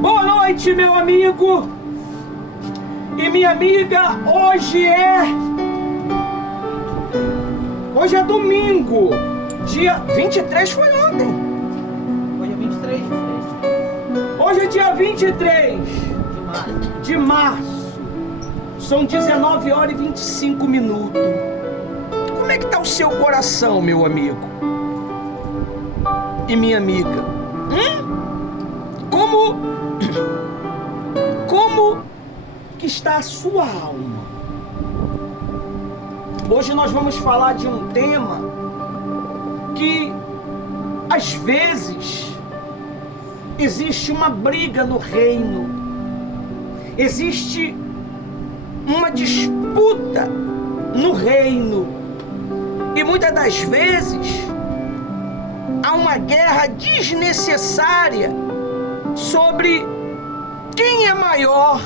Boa noite, meu amigo e minha amiga. Hoje é domingo, dia 23, foi ontem. Hoje é 23. Hoje é dia 23 de março. São 19 horas e 25 minutos. Como é que está o seu coração, meu amigo e minha amiga? Como que está a sua alma? Hoje nós vamos falar de um tema que às vezes existe uma briga no reino, existe uma disputa no reino, e muitas das vezes há uma guerra desnecessária sobre quem é maior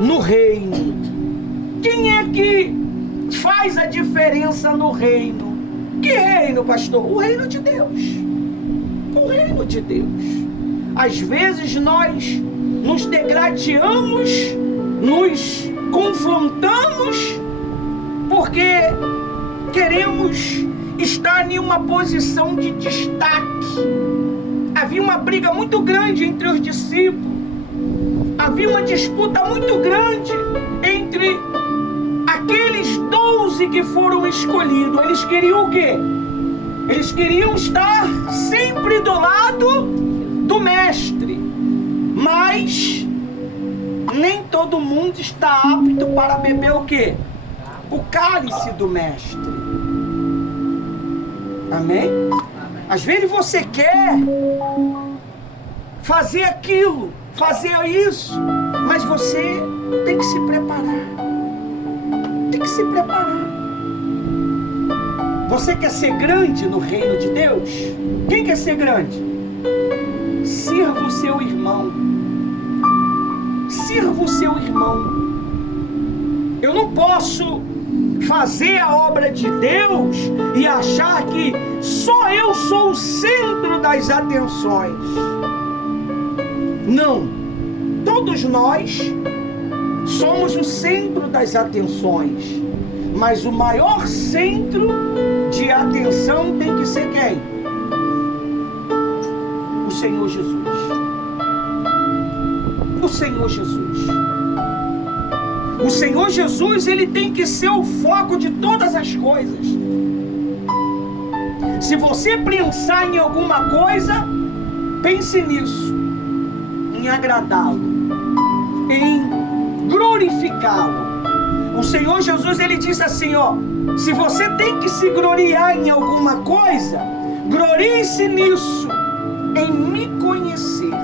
no reino. Quem é que faz a diferença no reino? Que reino, pastor? O reino de Deus. O reino de Deus. Às vezes nós nos degladiamos, nos confrontamos, porque queremos estar em uma posição de destaque. Havia uma briga muito grande entre os discípulos. Havia uma disputa muito grande entre aqueles 12 que foram escolhidos. Eles queriam o quê? Eles queriam estar sempre do lado do mestre. Mas nem todo mundo está apto para beber o quê? O cálice do mestre. Amém? Às vezes você quer fazer aquilo, fazer isso, mas você tem que se preparar. Tem que se preparar. Você quer ser grande no reino de Deus? Quem quer ser grande? Sirva o seu irmão. Sirva o seu irmão. Eu não posso fazer a obra de Deus e achar que só eu sou o centro das atenções. Não. Todos nós somos o centro das atenções. Mas o maior centro de atenção tem que ser quem? O Senhor Jesus. O Senhor Jesus. O Senhor Jesus, ele tem que ser o foco de todas as coisas. Se você pensar em alguma coisa, pense nisso, em agradá-lo, em glorificá-lo. O Senhor Jesus, ele disse assim, se você tem que se gloriar em alguma coisa, glorie-se nisso, em me conhecer.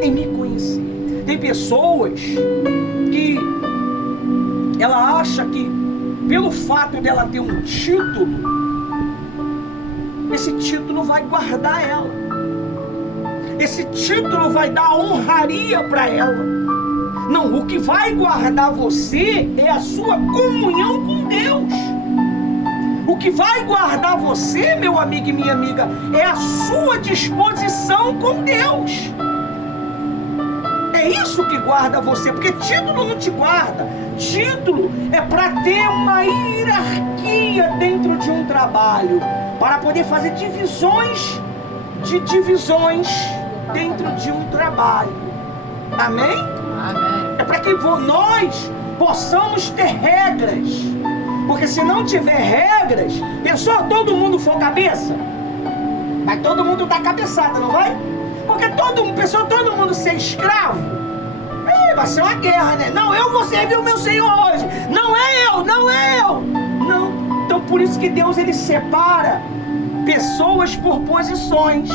Em me conhecer. Tem pessoas que ela acha que pelo fato dela ter um título, esse título vai guardar ela. Esse título vai dar honraria para ela. Não, o que vai guardar você é a sua comunhão com Deus. O que vai guardar você, meu amigo e minha amiga, é a sua disposição com Deus. É isso que guarda você, porque título não te guarda. Título é para ter uma hierarquia dentro de um trabalho, para poder fazer divisões dentro de um trabalho. Amém? Amém. É para que nós possamos ter regras, porque se não tiver regras, pensou todo mundo for cabeça? Vai todo mundo dar cabeçada, não vai? Porque todo mundo ser escravo, vai ser uma guerra, né? Não, eu vou servir o meu Senhor hoje. Não é eu. Não. Então por isso que Deus, ele separa pessoas por posições.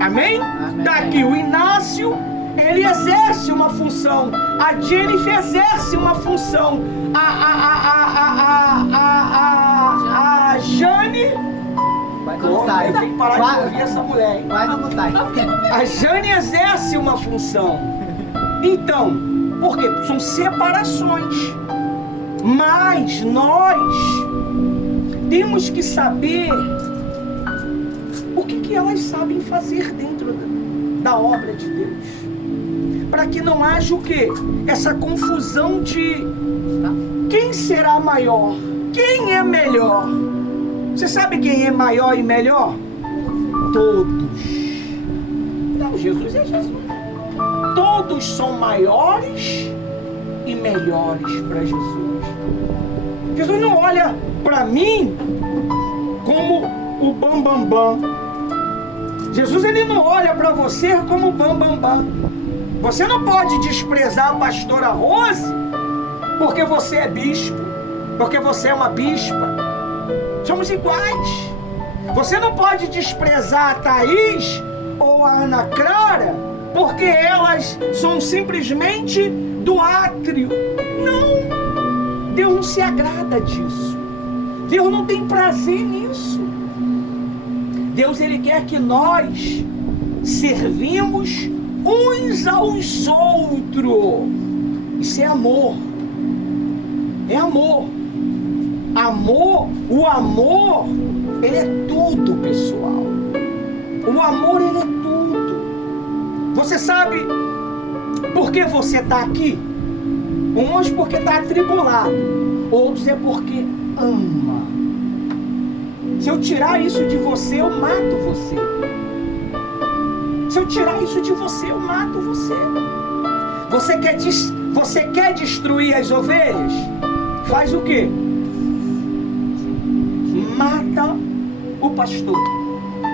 Amém? Amém. Daqui o Inácio, ele exerce uma função. A Jennifer exerce uma função. A Jane... Não sai. Tem que parar de ouvir essa mulher, hein? Vai, não sai. A Jane exerce uma função. Então, por quê? São separações. Mas nós temos que saber o que que elas sabem fazer dentro da obra de Deus. Para que não haja o quê? Essa confusão de quem será maior, quem é melhor. Você sabe quem é maior e melhor? Todos. Não, Jesus é Jesus. Todos são maiores e melhores para Jesus. Jesus não olha para mim como o bambambam. Jesus ele não olha para você como o bambambam. Você não pode desprezar a pastora Rose porque você é bispo, porque você é uma bispa. Somos iguais. Você não pode desprezar a Thaís ou a Ana Clara porque elas são simplesmente do átrio. Não. Deus não se agrada disso. Deus não tem prazer nisso. Deus ele quer que nós servimos uns aos outros. Isso é amor. É amor. Amor, o amor, ele é tudo, pessoal. O amor, ele é tudo. Você sabe por que você está aqui? Uns porque está atribulado, outros é porque ama. Se eu tirar isso de você, eu mato você. Se eu tirar isso de você, eu mato você. Você quer destruir as ovelhas? Faz o quê? Mata o pastor,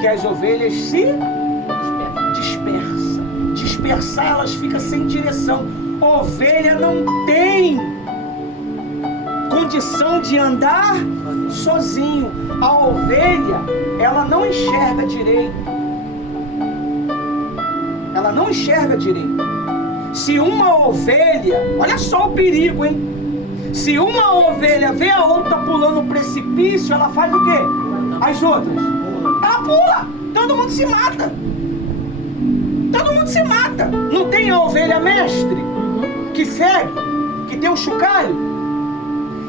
que as ovelhas se dispersam. Dispersar, elas ficam sem direção. Ovelha não tem condição de andar sozinho. A ovelha, ela não enxerga direito. Ela não enxerga direito. Se uma ovelha, olha só o perigo, hein? Se uma ovelha vê a outra pulando o precipício, ela faz o quê? As outras? Ela pula. Todo mundo se mata. Todo mundo se mata. Não tem a ovelha mestre que segue, que tem um chocalho?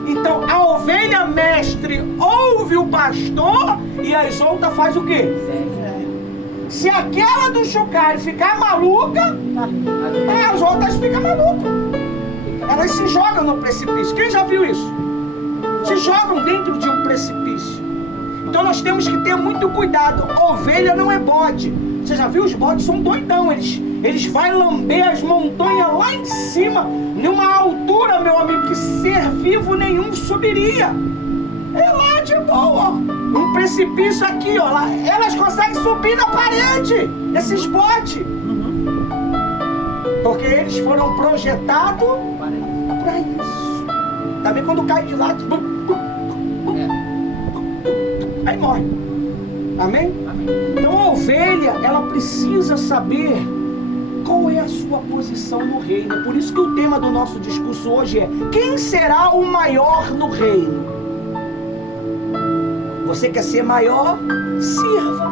Então a ovelha mestre ouve o pastor e as outras faz o quê? Se aquela do chocalho ficar maluca, as outras ficam malucas. Elas se jogam no precipício. Quem já viu isso? Se jogam dentro de um precipício. Então nós temos que ter muito cuidado. Ovelha não é bode. Você já viu? Os bodes são doidão. Eles vão lamber as montanhas lá em cima, numa altura, meu amigo, que ser vivo nenhum subiria. É lá de boa. Um precipício aqui, ó. Lá, elas conseguem subir na parede. Esses bodes. Porque eles foram projetados para isso. Também quando cai de lado, aí morre. Amém? Então a ovelha, ela precisa saber qual é a sua posição no reino. Por isso que o tema do nosso discurso hoje é: quem será o maior no reino? Você quer ser maior? Sirva.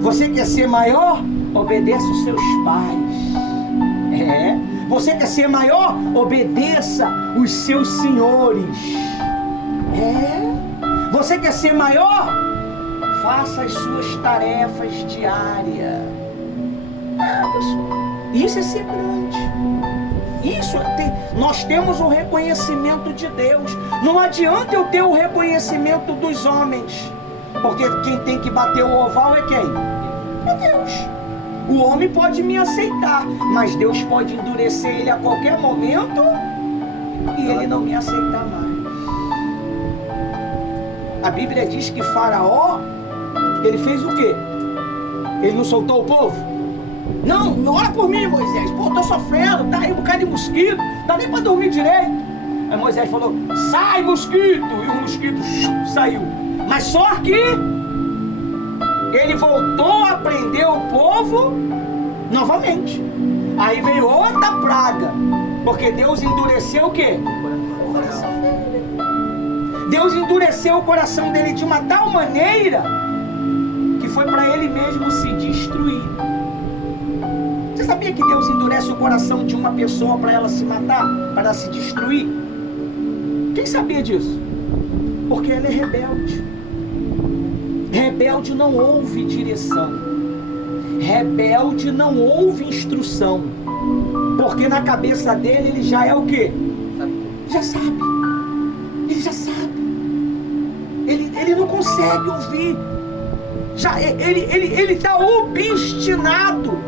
Você quer ser maior? Obedeça os seus pais. Você quer ser maior? Obedeça os seus senhores. Você quer ser maior? Faça as suas tarefas diárias. Pessoal, isso é ser grande. Nós temos o reconhecimento de Deus. Não adianta eu ter o reconhecimento dos homens, porque quem tem que bater o oval é quem? É Deus. O homem pode me aceitar, mas Deus pode endurecer ele a qualquer momento e ele não me aceitar mais. A Bíblia diz que Faraó, ele fez o quê? Ele não soltou o povo? Não, ora por mim, Moisés. Pô, eu tô sofrendo, tá aí um bocado de mosquito, dá nem pra dormir direito. Aí Moisés falou: sai, mosquito! E o mosquito saiu. Mas só que ele voltou a prender o povo novamente. Aí veio outra praga, porque Deus endureceu o quê? O coração dele. Deus endureceu o coração dele de uma tal maneira que foi para ele mesmo se destruir. Você sabia que Deus endurece o coração de uma pessoa para ela se matar, para ela se destruir? Quem sabia disso? Porque ela é rebelde. rebelde não ouve direção. Rebelde não ouve instrução. Porque na cabeça dele ele já é o quê? Já sabe. Ele já sabe. Ele não consegue ouvir. Ele está obstinado.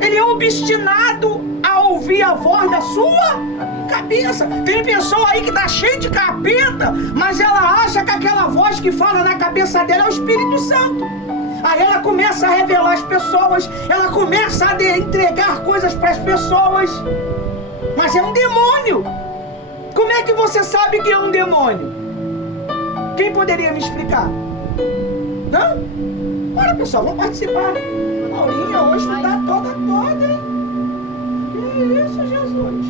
Ele é obstinado a ouvir a voz da sua cabeça. Tem pessoa aí que está cheia de capeta, mas ela acha que aquela voz que fala na cabeça dela é o Espírito Santo. Aí ela começa a revelar as pessoas, ela começa a entregar coisas para as pessoas, mas é um demônio. Como é que você sabe que é um demônio? Quem poderia me explicar? Não? Bora, pessoal, vamos participar. Laurinha hoje está toda, hein? Que isso, Jesus?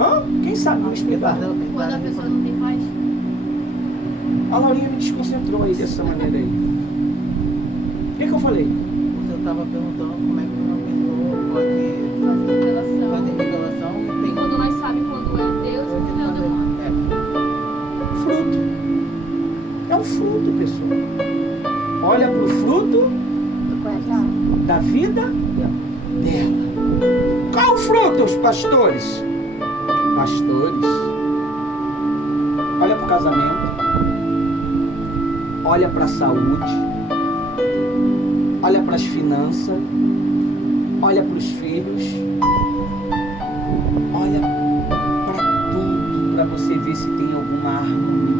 Hã? Quem sabe me explicar? Quando a pessoa não tem paz. A Laurinha me desconcentrou aí dessa maneira aí. O que eu falei? Você estava perguntando como é que uma pessoa pode Fazer revelação. fazer revelação e tem Quando nós sabemos quando é Deus e quando é o demônio. Fruto. É o fruto, pessoal. Olha para o fruto da vida dela. Qual o fruto, os pastores? Pastores. Olha para o casamento. Olha para a saúde. Olha para as finanças. Olha para os filhos. Olha para tudo, para você ver se tem alguma harmonia.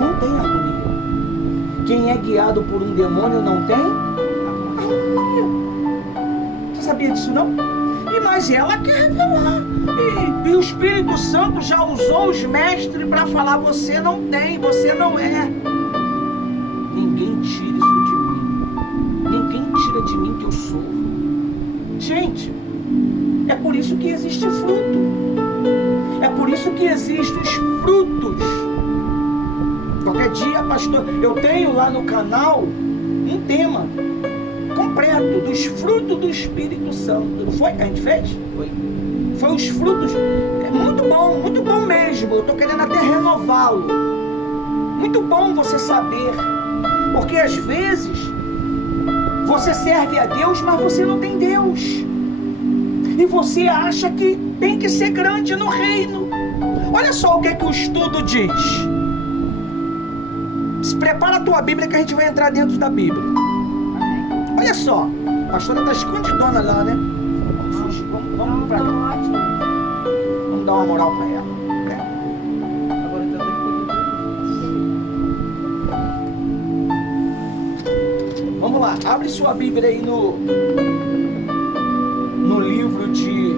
Não tem harmonia. Quem é guiado por um demônio não tem harmonia. Você sabia disso não? Mas ela quer revelar. E o Espírito Santo já usou os mestres para falar: você não tem, você não é. Ninguém tira isso de mim. Ninguém tira de mim que eu sou. Gente, é por isso que existe fruto. É por isso que existem os frutos. Qualquer dia, pastor, eu tenho lá no canal um tema completo dos frutos do Espírito Santo. Não foi que a gente fez? Foi os frutos. É muito bom mesmo. Eu estou querendo até renová-lo. Muito bom você saber. Porque às vezes você serve a Deus, mas você não tem Deus. E você acha que tem que ser grande no reino. Olha só o que é que o estudo diz. Se prepara a tua Bíblia que a gente vai entrar dentro da Bíblia. Olha só, a pastora está escondidona lá, né? Vamos fugir, vamos pra cá. Vamos dar uma moral para ela. Agora já está. Vamos lá, abre sua Bíblia aí no livro de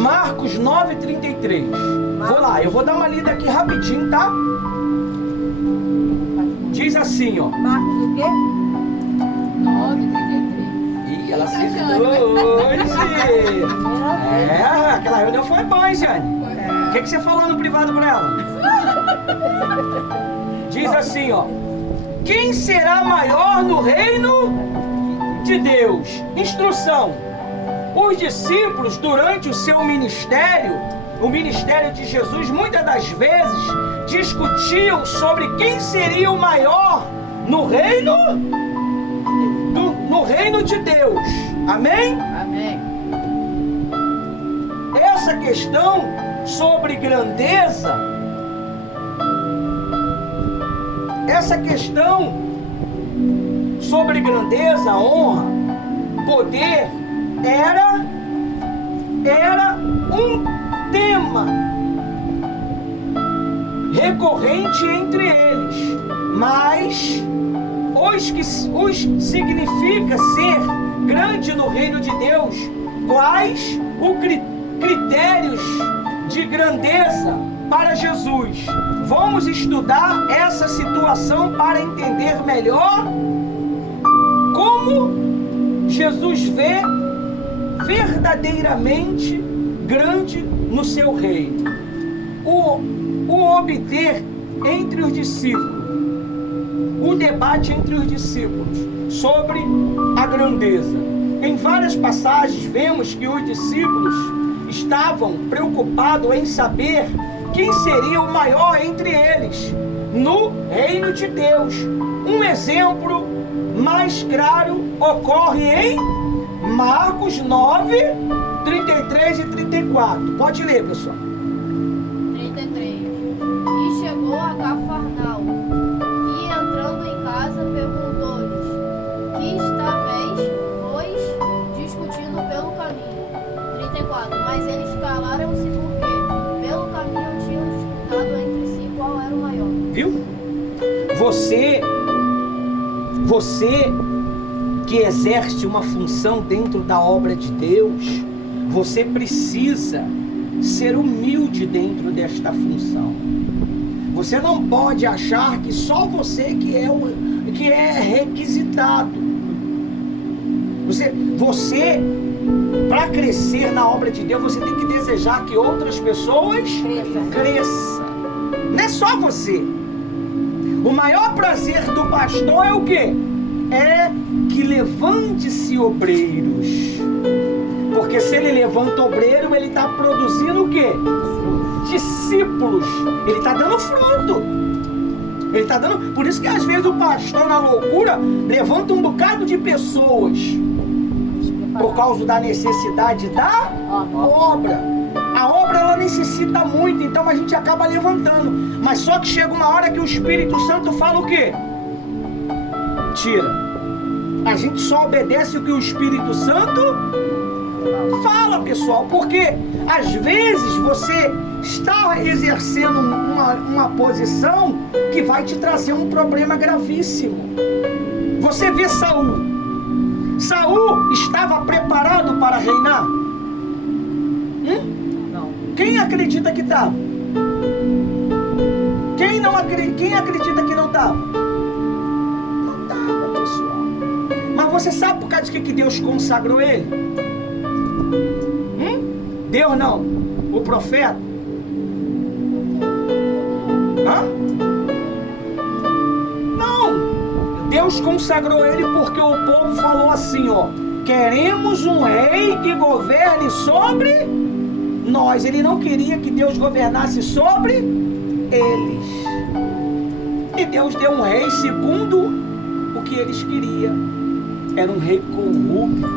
Marcos 9:33. Vou lá, eu vou dar uma lida aqui rapidinho, tá? Diz assim, ó. Marcos o quê? 9:33. Ih, ela se ajudou hoje. Aquela reunião foi boa, hein, Jane? O que você falou no privado pra ela? Diz assim, ó. Quem será maior no reino de Deus? Instrução. Os discípulos, durante o seu ministério, o ministério de Jesus, muitas das vezes discutiam sobre quem seria o maior no reino de Deus. Amém? Amém. Essa questão sobre grandeza, honra, poder, era um tema recorrente entre eles, mas os significa ser grande no reino de Deus. Quais os critérios de grandeza para Jesus? Vamos estudar essa situação para entender melhor como Jesus vê verdadeiramente grande no seu reino. O obter entre os discípulos, o debate entre os discípulos sobre a grandeza. Em várias passagens vemos que os discípulos estavam preocupados em saber quem seria o maior entre eles no reino de Deus. Um exemplo mais claro ocorre em Marcos 9, 33 e 34. Pode ler, pessoal. 33. E chegou a Cafarnaum, e entrando em casa perguntou-lhes: que estáveis vós discutindo pelo caminho? 34. Mas eles calaram-se porque pelo caminho tinham disputado entre si qual era o maior. Viu? Você que exerce uma função dentro da obra de Deus, você precisa ser humilde dentro desta função. Você não pode achar que só você que é requisitado. Você para crescer na obra de Deus, você tem que desejar que outras pessoas cresçam. Não é só você. O maior prazer do pastor é o quê? É que levante-se obreiros. Porque se ele levanta obreiro, ele está produzindo o quê? Discípulos. Ele está dando fruto. Ele está dando. Por isso que às vezes o pastor, na loucura, levanta um bocado de pessoas por causa da necessidade da obra. A obra ela necessita muito, então a gente acaba levantando. Mas só que chega uma hora que o Espírito Santo fala o quê? Tira. A gente só obedece o que o Espírito Santo fala, pessoal. Porque às vezes você está exercendo uma posição que vai te trazer um problema gravíssimo. Você vê Saul. Saul estava preparado para reinar? Quem acredita que estava? Quem acredita que não estava? Não estava, pessoal. Mas você sabe por causa de que Deus consagrou ele? Deus não, o profeta. Não. Deus consagrou ele porque o povo falou assim, ó: queremos um rei que governe sobre nós. Ele não queria que Deus governasse sobre eles. E Deus deu um rei segundo o que eles queriam. Era um rei corrupto.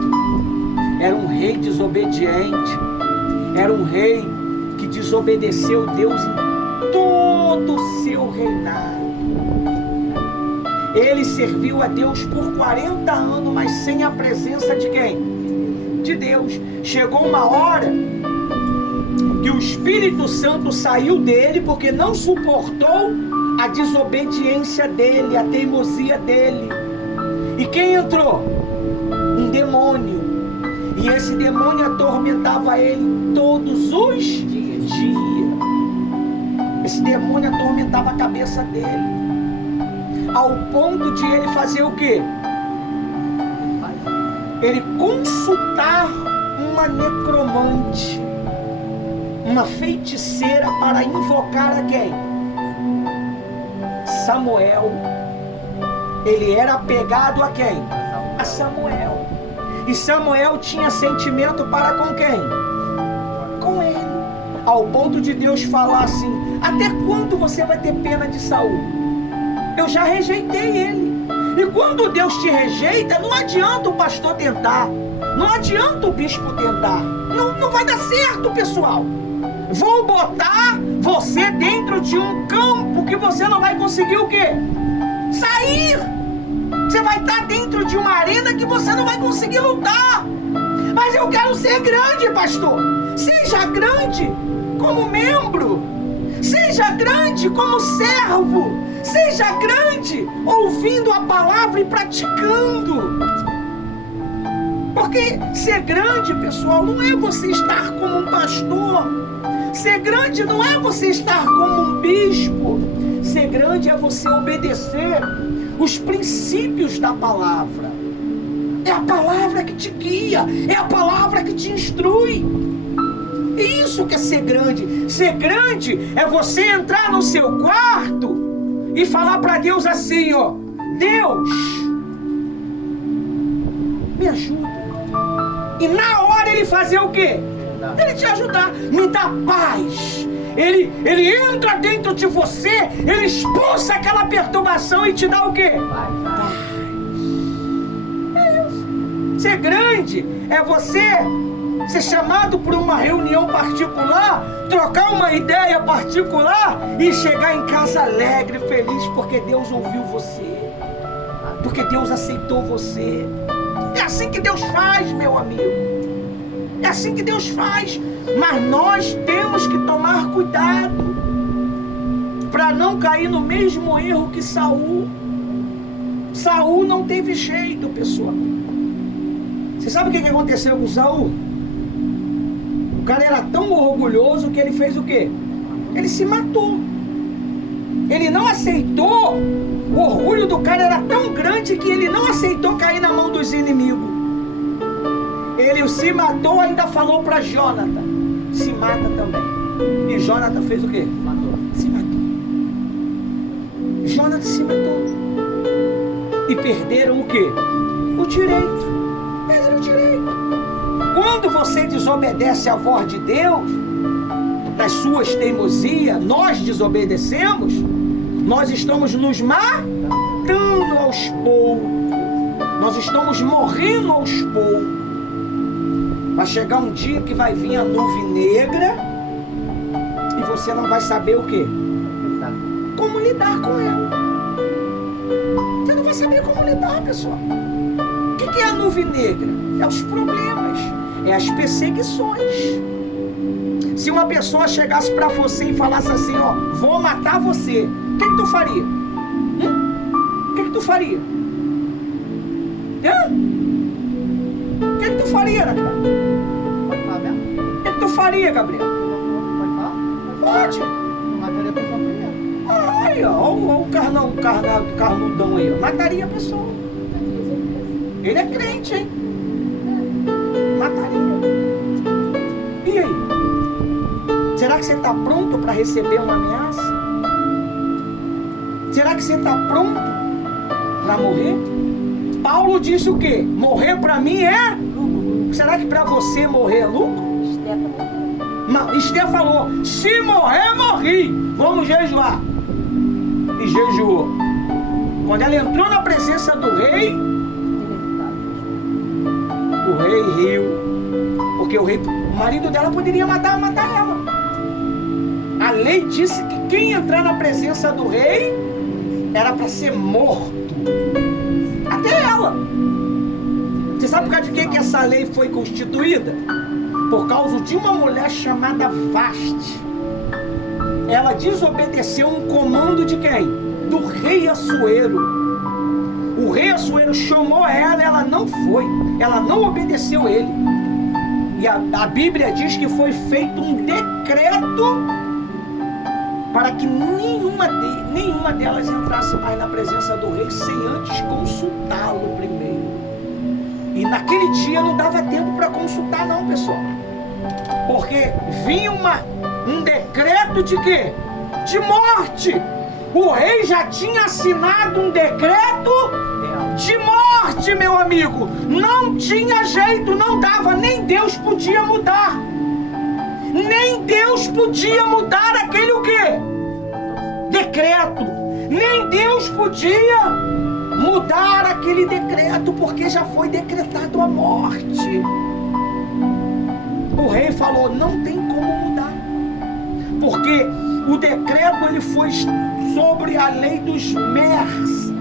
Era um rei desobediente. Era um rei que desobedeceu Deus em todo o seu reinado. Ele serviu a Deus por 40 anos, mas sem a presença de quem? De Deus. Chegou uma hora que o Espírito Santo saiu dele porque não suportou a desobediência dele, a teimosia dele. E quem entrou? Um demônio. E esse demônio atormentava ele todos os dias. Esse demônio atormentava a cabeça dele, ao ponto de ele fazer o quê? Ele consultar uma necromante, uma feiticeira, para invocar a quem? Samuel. Ele era apegado a quem? A Samuel. E Samuel tinha sentimento para com quem? Com ele. Ao ponto de Deus falar assim: até quando você vai ter pena de Saul? Eu já rejeitei ele. E quando Deus te rejeita, não adianta o pastor tentar, não adianta o bispo tentar, não vai dar certo, pessoal. Vou botar você dentro de um campo que você não vai conseguir o quê? Sair. Você vai estar dentro de uma arena que você não vai conseguir lutar. Mas eu quero ser grande, pastor. Seja grande como membro, seja grande como servo, seja grande ouvindo a palavra e praticando. Porque ser grande, pessoal, não é você estar como um pastor. Ser grande não é você estar como um bispo. Ser grande é você obedecer os princípios da palavra. É a palavra que te guia, é a palavra que te instrui. Isso que é ser grande. Ser grande é você entrar no seu quarto e falar para Deus assim, ó: Deus, fazer o quê? Ele te ajudar. Me dá paz. Ele entra dentro de você, ele expulsa aquela perturbação e te dá o quê? Paz. É isso. Ser grande é você ser chamado por uma reunião particular, trocar uma ideia particular e chegar em casa alegre, feliz, porque Deus ouviu você, porque Deus aceitou você. É assim que Deus faz, meu amigo. É assim que Deus faz. Mas nós temos que tomar cuidado para não cair no mesmo erro que Saul. Saul não teve jeito, pessoal. Você sabe o que aconteceu com Saul? O cara era tão orgulhoso que ele fez o quê? Ele se matou. Ele não aceitou. O orgulho do cara era tão grande que ele não aceitou cair na mão dos inimigos. Ele se matou, ainda falou para Jonathan: se mata também. E Jonathan fez o quê? Se matou. Jonathan se matou. E perderam o quê? O direito. Perderam o direito. Quando você desobedece à voz de Deus, das suas teimosias, nós desobedecemos, nós estamos nos matando aos poucos. Nós estamos morrendo aos poucos. Vai chegar um dia que vai vir a nuvem negra e você não vai saber o quê? Como lidar com ela. Você não vai saber como lidar, pessoal. O que é a nuvem negra? É os problemas, é as perseguições. Se uma pessoa chegasse para você e falasse assim, ó, vou matar você, o que tu faria? O que tu faria? O que tu faria, Gabriel? Pode falar mesmo? O que tu faria, Gabriel? Pode falar? Pode. Eu mataria a pessoa primeiro. Aí, ó, o carnudão aí, ó. Mataria a pessoa. Ele é crente, hein? Mataria. E aí? Será que você está pronto para receber uma ameaça? Será que você está pronto para morrer? Paulo disse o quê? Morrer para mim é lucro. Será que para você morrer é lucro? Esté falou, se morrer, morri. Vamos jejuar. E jejuou. Quando ela entrou na presença do rei, o rei riu. Porque o marido dela poderia matar ela. A lei disse que quem entrar na presença do rei era para ser morto. Até ela. Você sabe por causa de que essa lei foi constituída? Por causa de uma mulher chamada Vaste. Ela desobedeceu um comando de quem? Do rei Assuero. O rei Assuero chamou ela não foi. Ela não obedeceu ele. E a Bíblia diz que foi feito um decreto para que nenhuma delas entrasse mais na presença do rei sem antes consultá-lo primeiro. E naquele dia não dava tempo para consultar não, pessoal. Porque vinha um decreto de quê? De morte. O rei já tinha assinado um decreto de morte, meu amigo. Não tinha jeito, não dava, nem Deus podia mudar. Nem Deus podia mudar aquele o quê? Decreto. Nem Deus podia mudar aquele decreto, porque já foi decretado a morte. O rei falou, não tem como mudar. Porque o decreto ele foi sobre a lei dos persas,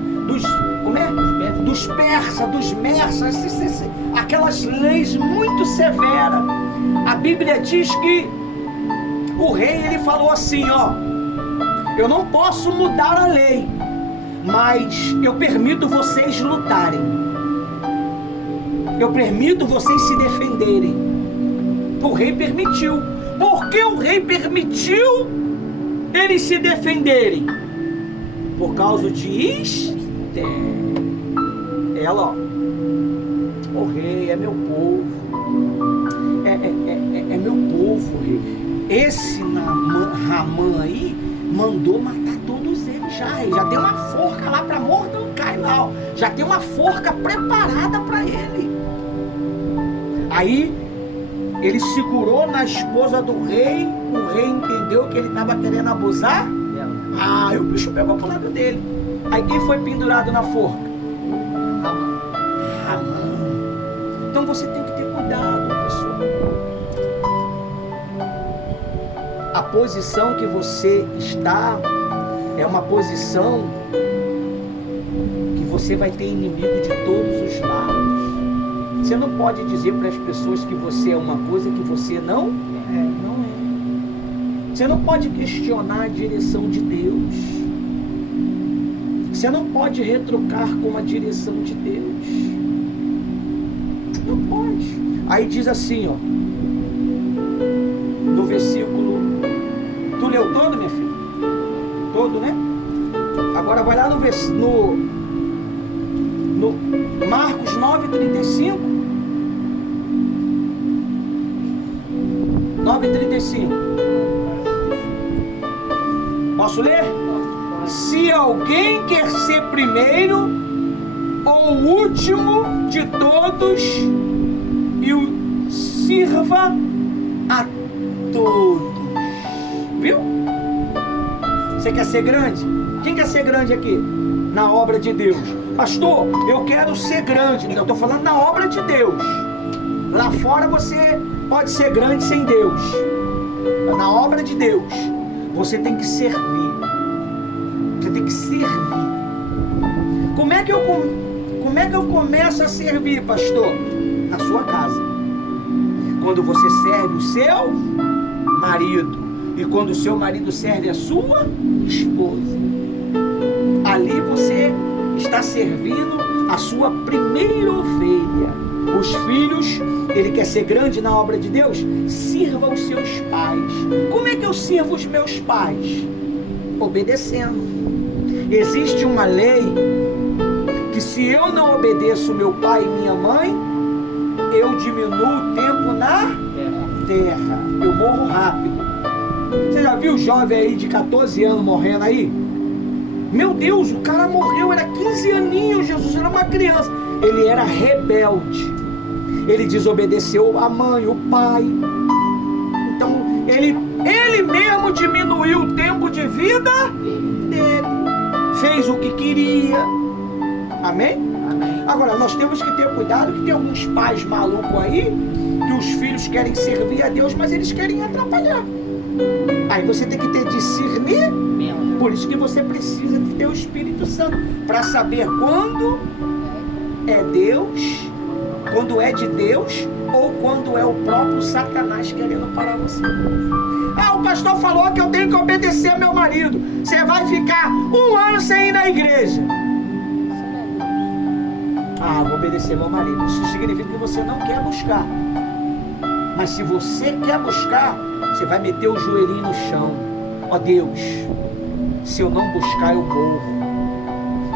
aquelas leis muito severas. A Bíblia diz que o rei ele falou assim, ó, eu não posso mudar a lei, mas eu permito vocês lutarem. Eu permito vocês se defenderem. O rei permitiu. Por que o rei permitiu eles se defenderem? Por causa de Esther. Ela, ó, o rei é meu povo. É meu povo, rei. Esse Ramã aí mandou matar todos eles já tem uma forca lá para Mordecai lá, ó. Já tem uma forca preparada para ele. Aí Ele segurou na esposa do rei, o rei entendeu que ele estava querendo abusar. Ah, e o bicho pegou pro lado dele. Aí quem foi pendurado na forca? Amã. Então você tem que ter cuidado, pessoal. A posição que você está é uma posição que você vai ter inimigo de todos os lados. Você não pode dizer para as pessoas que você é uma coisa que você não é. Você não pode questionar a direção de Deus. Você não pode retrucar com a direção de Deus. Não pode. Aí diz assim, ó, no versículo, tu leu todo, minha filha? Todo, né? Agora vai lá no Marcos 9:35. 9:35. Posso ler? Se alguém quer ser primeiro ou último de todos e o sirva a todos. Viu? Você quer ser grande? Quem quer ser grande aqui? Na obra de Deus. Pastor, eu quero ser grande. Eu estou falando na obra de Deus. Lá fora você pode ser grande sem Deus. Na obra de Deus, você tem que servir. Você tem que servir. Como é que eu começo a servir, pastor? Na sua casa. Quando você serve o seu marido. E quando o seu marido serve a sua esposa. Ali você está servindo a sua primeira ovelha. Os filhos, ele quer ser grande na obra de Deus? Sirva os seus pais. Como é que eu sirvo os meus pais? Obedecendo. Existe uma lei que se eu não obedeço meu pai e minha mãe, eu diminuo o tempo na terra. Eu morro rápido. Você já viu o jovem aí de 14 anos morrendo aí? Meu Deus, o cara morreu, era 15 aninhos, Jesus era uma criança. Ele era rebelde. Ele desobedeceu a mãe, o pai. Então, ele mesmo diminuiu o tempo de vida dele. Fez o que queria. Amém? Amém. Agora, nós temos que ter cuidado que tem alguns pais malucos aí, que os filhos querem servir a Deus, mas eles querem atrapalhar. Aí você tem que ter discernir. Por isso que você precisa de ter o Espírito Santo, para saber quando é Deus, quando é de Deus, ou quando é o próprio Satanás querendo parar você. Ah, o pastor falou que eu tenho que obedecer meu marido. Você vai ficar 1 ano sem ir na igreja. Ah, vou obedecer meu marido. Isso significa que você não quer buscar. Mas se você quer buscar, você vai meter o joelhinho no chão. Ó Deus, se eu não buscar, eu morro.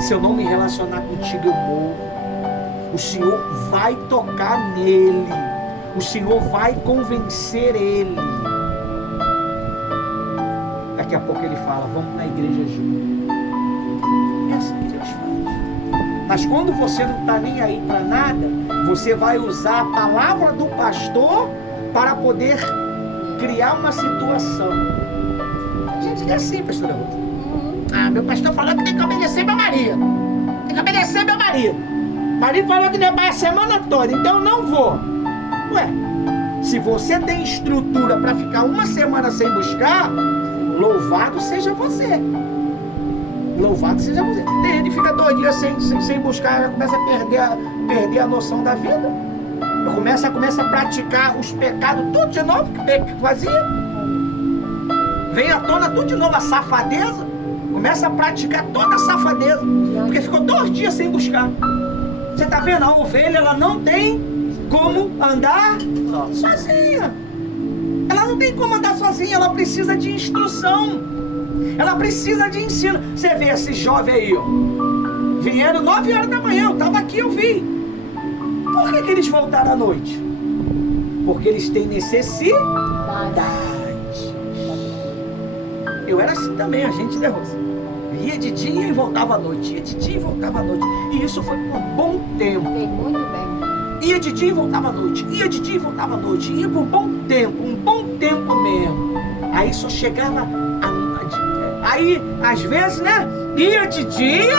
Se eu não me relacionar contigo, eu morro. O Senhor vai tocar nele. O Senhor vai convencer ele. Daqui a pouco ele fala, vamos na igreja junto. É assim que Deus faz. Mas quando você não está nem aí para nada, você vai usar a palavra do pastor para poder criar uma situação. A gente é assim, pastor. Ah, meu pastor falou que tem que obedecer meu marido. Tem que obedecer meu marido. O marido falou que não vai a semana toda, então eu não vou. Ué, se você tem estrutura para ficar 1 semana sem buscar, louvado seja você. Louvado seja você. Tem gente que fica 2 dias sem buscar, já começa a perder a noção da vida. Começa a praticar os pecados tudo de novo que fazia. Vem à tona tudo de novo, a safadeza. Começa a praticar toda a safadeza. Porque ficou 2 dias sem buscar. Você está vendo? A ovelha, ela não tem como andar sozinha. Ela não tem como andar sozinha, ela precisa de instrução. Ela precisa de ensino. Você vê esse jovem aí, ó. Vieram 9 horas da manhã, eu estava aqui, eu vi. Por que eles voltaram à noite? Porque eles têm necessidade. Eu era assim também, a gente, né, Rosa? Ia de dia e voltava à noite. Ia de dia e voltava à noite. E isso foi por bom tempo. Fez muito bem. Ia de dia e voltava à noite. Ia de dia e voltava à noite. Ia por um bom tempo mesmo. Aí só chegava aí, às vezes, né? Ia de dia,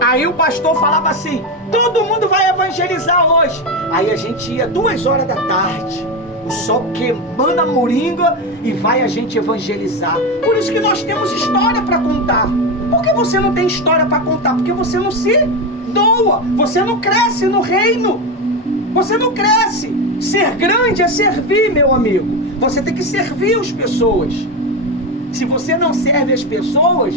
aí o pastor falava assim: todo mundo vai evangelizar hoje. Aí a gente ia 2 horas da tarde, o sol queimando a moringa, e vai a gente evangelizar. Por isso que nós temos história para contar. Por que você não tem história para contar? Porque você não se doa, você não cresce no reino, você não cresce. Ser grande é servir, meu amigo. Você tem que servir as pessoas. Se você não serve as pessoas,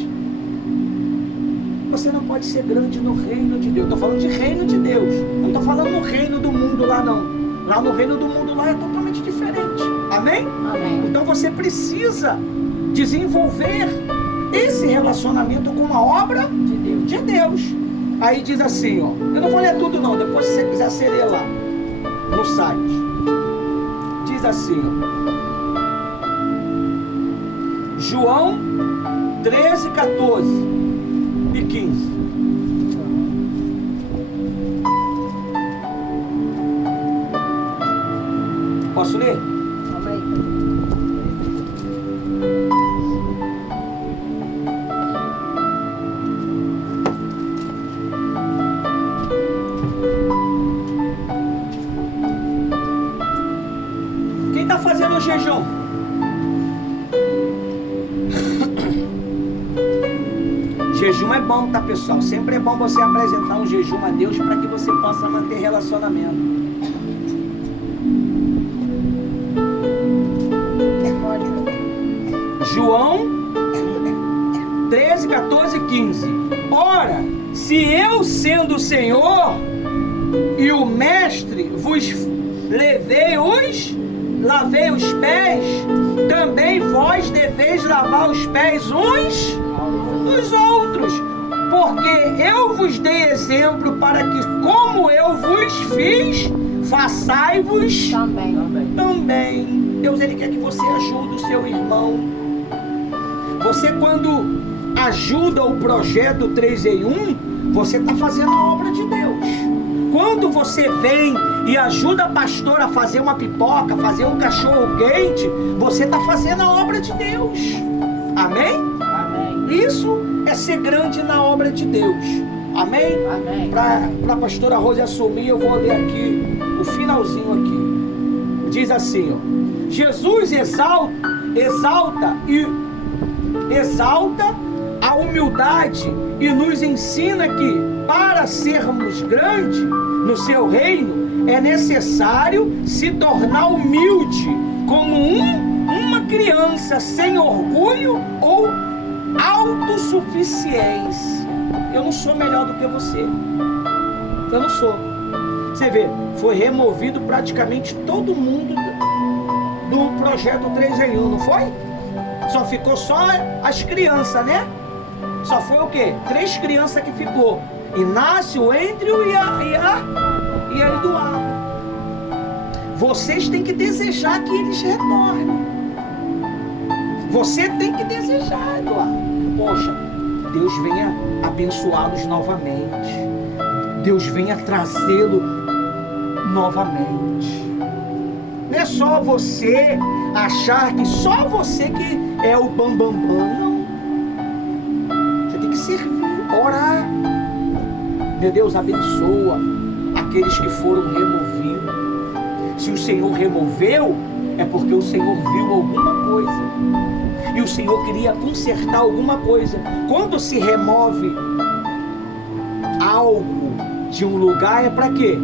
você não pode ser grande no reino de Deus. Estou falando de reino de Deus, não estou falando no reino do mundo lá não. Lá no reino do mundo lá é totalmente diferente. Amém? Amém. Então você precisa desenvolver esse relacionamento com a obra de Deus. Aí diz assim, ó, eu não vou ler tudo não, depois se você quiser você lê lá no site. Diz assim, ó, João 13, 14 e 15. Posso ler? Quem está fazendo o jejum? Jejum é bom, tá, pessoal? Sempre é bom você apresentar um jejum a Deus para que você possa manter relacionamento. João 13, 14 e 15. Ora, se eu, sendo o Senhor e o Mestre, vos lavei os pés, também vós deveis lavar os pés uns dos outros, porque eu vos dei exemplo para que, como eu vos fiz, façai-vos também. Deus, Ele quer que você ajude o seu irmão. Você, quando ajuda o projeto 3 em 1, você está fazendo a obra de Deus. Quando você vem e ajuda a pastora a fazer uma pipoca, fazer um cachorro quente, você está fazendo a obra de Deus. Amém? Amém. Isso é ser grande na obra de Deus. Amém? Amém. Para a pastora Rose assumir, eu vou ler aqui o finalzinho aqui. Diz assim, ó, Jesus exalta a humildade e nos ensina que, para sermos grandes no seu reino, é necessário se tornar humilde, como uma criança, sem orgulho ou autossuficiência. Eu não sou melhor do que você. Eu não sou. Você vê, foi removido praticamente todo mundo do projeto 3 em 1, não foi? Só ficou só as crianças, né? Só foi o quê? 3 crianças que ficou. Inácio, Andrew e a Eduardo. Vocês têm que desejar que eles retornem. Você tem que desejar, Eduardo. Poxa, Deus venha abençoá-los novamente. Deus venha trazê-lo novamente. Não é só você achar que só você que é o bambambam, não. Você tem que servir, orar. Deus abençoa aqueles que foram removidos. Se o Senhor removeu, é porque o Senhor viu alguma coisa. E o Senhor queria consertar alguma coisa. Quando se remove algo de um lugar, é para quê?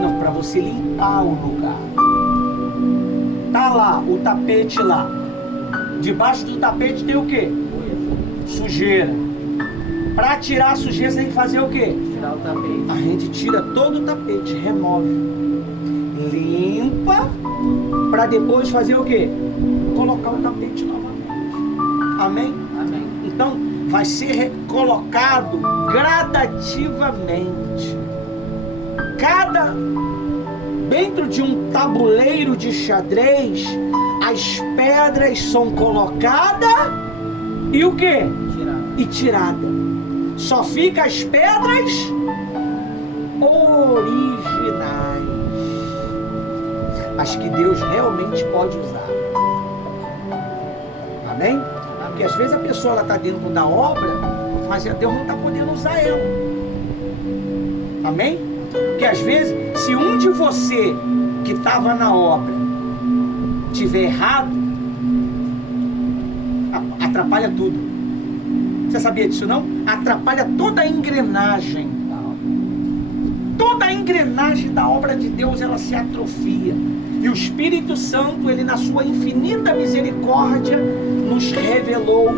Não, para você limpar o lugar. Tá lá, o tapete lá. Debaixo do tapete tem o quê? Sujeira. Para tirar a sujeira, você tem que fazer o quê? Tirar o tapete. A gente tira todo o tapete, remove. Limpa, para depois fazer o quê? Colocar o tapete novamente. Amém? Amém. Então, vai ser colocado gradativamente. Dentro de um tabuleiro de xadrez, as pedras são colocadas e o quê? Tirar. E tirada. Só fica as pedras originais, mas que Deus realmente pode usar. Amém? Porque às vezes a pessoa está dentro da obra, mas Deus não está podendo usar ela. Amém? Porque às vezes, se um de você que estava na obra tiver errado, atrapalha tudo. Você sabia disso não? Atrapalha toda a engrenagem da obra. Toda a engrenagem da obra de Deus, ela se atrofia. E o Espírito Santo, ele na sua infinita misericórdia, nos revelou.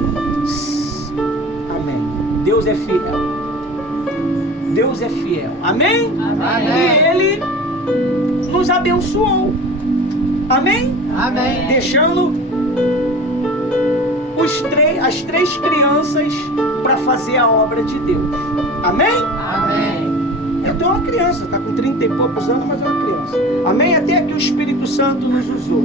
Amém. Deus é fiel. Deus é fiel. Amém? Amém. E Ele nos abençoou. Amém? Amém. Deixando as três crianças para fazer a obra de Deus. Amém? Amém. Eu tenho uma criança, está com 30 e poucos anos, mas é uma criança. Amém? Até que o Espírito Santo nos usou.